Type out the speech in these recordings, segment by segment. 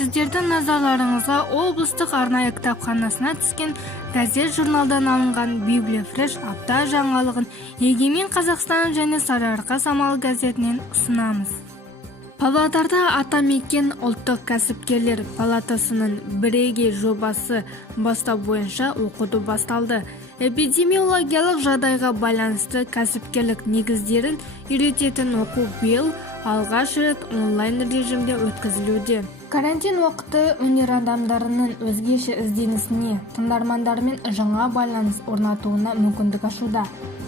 Сіздердің назарларыңызға облыстық арнайы кітапханасына түскен газет-журналдан алынған Библия Фреш апта жаңалығын Егемен Қазақстан және Сарыарқа самалы газетінен ұсынамыз. Павлодарда Атамекен ұлттық кәсіпкерлер палатасының бірегей жобасы бастау бойынша оқыту басталды. Эпидемиологиялық жағдайға байланысты кәсіпкерлік негіздерін үйрететін оқу биыл алғаш рет онлайн режимде өткізілуде. Карантин уақыты өнер адамдарының өзгеше ізденісіне, тыңдармандармен жаңа байланыс орнатуына мүмкіндік ашуда.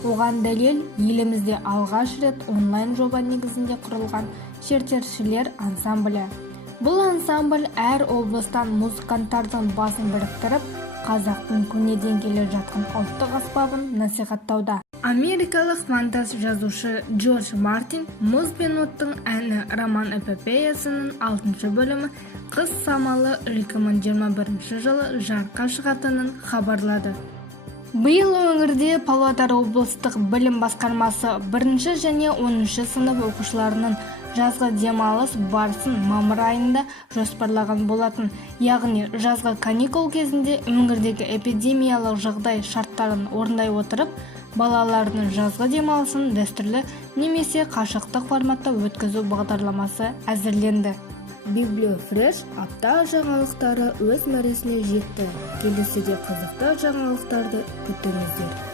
Оған дәлел елімізде алғаш рет онлайн жоба негізінде құрылған шертершілер ансамблі. Бұл ансамбль әр облыстан музыканттардың басын біріктіріп, қазақтың көнеден келе жатқан ұлттық аспабын насихаттауда. Америкалық фантаз жазушы Джордж Мартин «Мұз бен оттың әні» роман-эпопеясының 6 бөлімі қыс самалы 2021 жылы жарыққа шығатынын хабарлады. Биыл өңірде Павлодар облыстық білім басқармасы 1 және 10 сынып оқушыларының жазғы демалыс барысын мамыр айында жоспарлаған болатын. Яғни жазғы каникул кезінде өңірдегі эпидемиялық жағдай шарттарын орындай отырып, балалардың жазғы демалысын дәстүрлі немесе қашықтық форматта өткізу бағдарламасы әзірленді. Библия Фреш апта жаңалықтары өз мәресіне жетті. Келесіде қызықты жаңалықтарды күтіңіздер.